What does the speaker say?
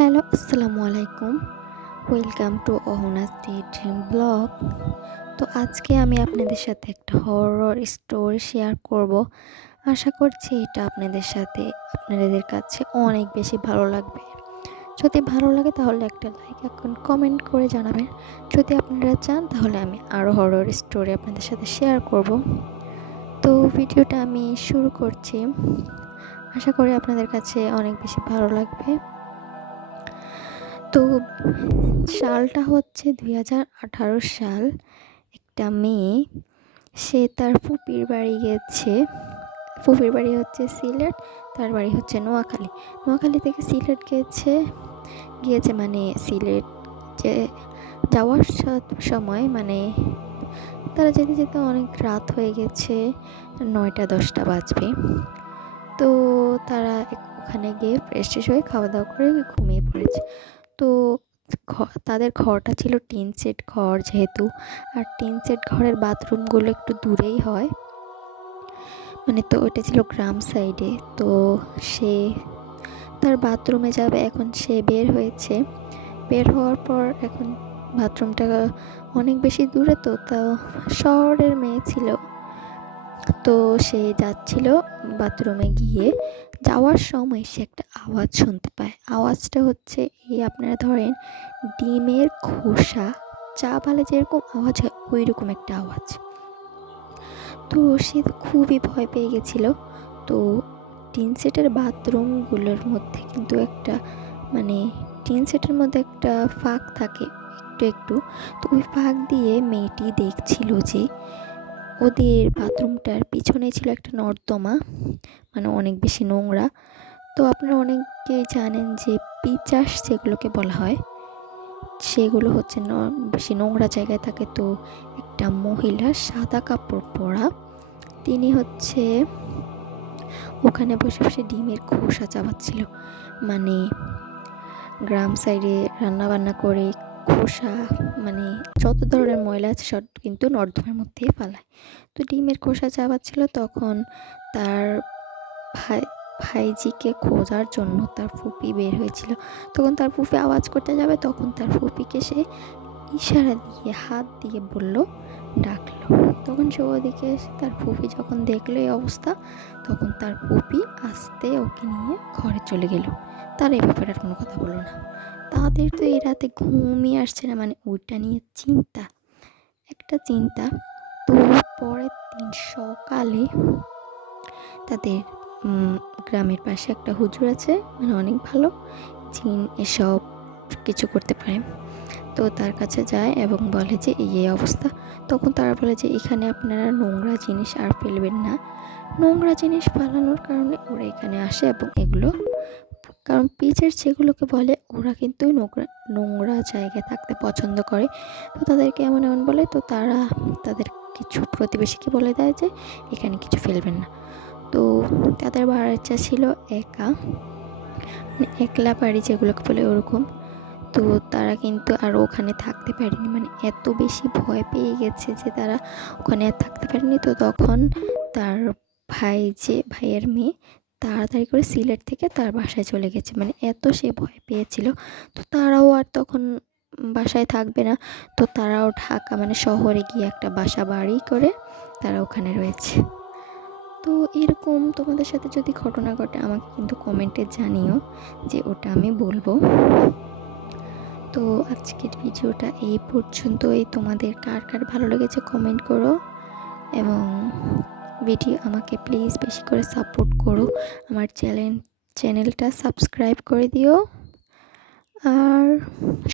Hello, আসসালামু আলাইকুম। Welcome to Ahana's day dream blog. তো আজকে আমি আপনাদের সাথে একটা হরর স্টোরি শেয়ার করব। আশা করছি এটা আপনাদের কাছে অনেক বেশি ভালো লাগবে। যদি ভালো লাগে তাহলে একটা লাইক এখন কমেন্ট করে জানাবেন। যদি আপনারা চান তাহলে আমি আরও হরর স্টোরি আপনাদের সাথে শেয়ার করব। তো ভিডিওটা আমি শুরু করছি। আশা করি আপনাদের কাছে অনেক বেশি ভালো লাগবে। তো সালটা হচ্ছে 2018 সাল। একটা মেয়ে, সে তার ফুপির বাড়ি গেছে। ফুপির বাড়ি হচ্ছে সিলেট, তার বাড়ি হচ্ছে নোয়াখালী। নোয়াখালী থেকে সিলেট গিয়েছে মানে সিলেট যে যাওয়ার সময় মানে তারা যেতে যেতে অনেক রাত হয়ে গেছে, 9টা-10টা বাজবে। তো তারা ওখানে গিয়ে ফ্রেশ হয়ে খাওয়া দাওয়া করে ঘুমিয়ে পড়েছে। তো তাদের ঘরটা ছিল টিন সেট ঘর যেহেতু, আর টিন সেট ঘরের বাথরুমগুলো একটু দূরেই হয়, মানে তো ওটা ছিল গ্রাম সাইডে। তো সে তার বাথরুমে যাবে, এখন সে বের হয়েছে। বের হওয়ার পর এখন বাথরুমটা অনেক বেশি দূরে, তো তাও শহরের মেয়ে ছিল। তো সে যাচ্ছিল বাথরুমে, গিয়ে যাওয়ার সময় সে একটা আওয়াজ শুনতে পায়। আওয়াজটা হচ্ছে এই, আপনারা ধরেন ডিমের খোসা চা বালে যেরকম আওয়াজ হয় ওই রকম একটা আওয়াজ। তো সে তো খুবই ভয় পেয়ে গেছিল। তো টিন সেটের বাথরুমগুলোর মধ্যে কিন্তু একটা মানে টিন সেটের মধ্যে একটা ফাঁক থাকে একটু একটু। তো ওই ফাঁক দিয়ে মেয়েটি দেখছিল যে ওদের বাথরুমটার পিছনে ছিল একটা নর্দমা, মানে অনেক বেশি নোংরা। তো আপনারা অনেকেই জানেন যে পিচাস যেগুলোকে বলা হয় সেগুলো হচ্ছে বেশি নোংরা জায়গায় থাকে। তো একটা মহিলা সাদা কাপড় পরা, তিনি হচ্ছে ওখানে বসে বসে ডিমের খোসা চাবাচ্ছিল। মানে গ্রাম সাইডে রান্না বান্না করে খোসা, মানে যত ধরনের ময়লা আছে সব কিন্তু নর্দমার মধ্যেই ফেলায়। তো ডিমের খোসা চাবাচ্ছিল। তখন তার ভাই ভাইজিকে খোঁজার জন্য তার ফুপি বের হয়েছিল। তখন তার ফুপি আওয়াজ করতে যাবে, তখন তার ফুপিকে সে ইশারা দিয়ে হাত দিয়ে বলল, ডাকলো। তখন সে ওদিকে এসে তার ফুপি যখন দেখলো এই অবস্থা, তখন তার ফুপি আস্তে ওকে নিয়ে ঘরে চলে গেল। তার এই ব্যাপারে আর কোনো কথা বললো না। তাদের তো এই রাতে ঘুমই আসছে না, মানে ওইটা নিয়ে একটা চিন্তা। তো পরের দিন সকালে তাদের গ্রামের পাশে একটা হুজুর আছে, মানে অনেক ভালো, জিন এসব কিছু করতে পারে। তো তার কাছে যায় এবং বলে যে এই অবস্থা। তখন তারা বলে যে এখানে আপনারা নোংরা জিনিস আর ফেলবেন না। নোংরা জিনিস ফেলানোর কারণে ওরা এখানে আসে, এবং এগুলো কারণ পিচের যেগুলোকে বলে ওরা কিন্তু নোংরা নোংরা জায়গায় থাকতে পছন্দ করে। তো তাদেরকে এমন এমন বলে, তো তারা তাদের কিছু প্রতিবেশীকে বলে দেয় যে এখানে কিছু ফেলবেন না। তো তাদের বাচ্চা ছিল একা, মানে একলা বাড়ি যেগুলোকে বলে ওরকম। তো তারা কিন্তু আর ওখানে থাকতে পারেনি, মানে এত বেশি ভয় পেয়ে গেছে যে তারা ওখানে আর থাকতে পারেনি। তো তখন তার ভাইয়ের মেয়ে তাড়াতাড়ি করে সিলেট থেকে তার বাসায় চলে গেছে, মানে এত সে ভয় পেয়েছিল। তো তারাও আর তখন বাসায় থাকবে না, তো তারাও ঢাকা মানে শহরে গিয়ে একটা বাসা বাড়ি করে তারা ওখানে রয়েছে। তো এরকম তোমাদের সাথে যদি ঘটনা ঘটে আমাকে কিন্তু কমেন্টে জানিও, যে ওটা আমি বলবো। তো আজকের ভিডিওটা এই পর্যন্তই। তোমাদের কার কার ভালো লেগেছে কমেন্ট করো, এবং আমাকে প্লিজ বেশি করে সাপোর্ট করো। আমার চ্যানেলটা সাবস্ক্রাইব করে দিও। আর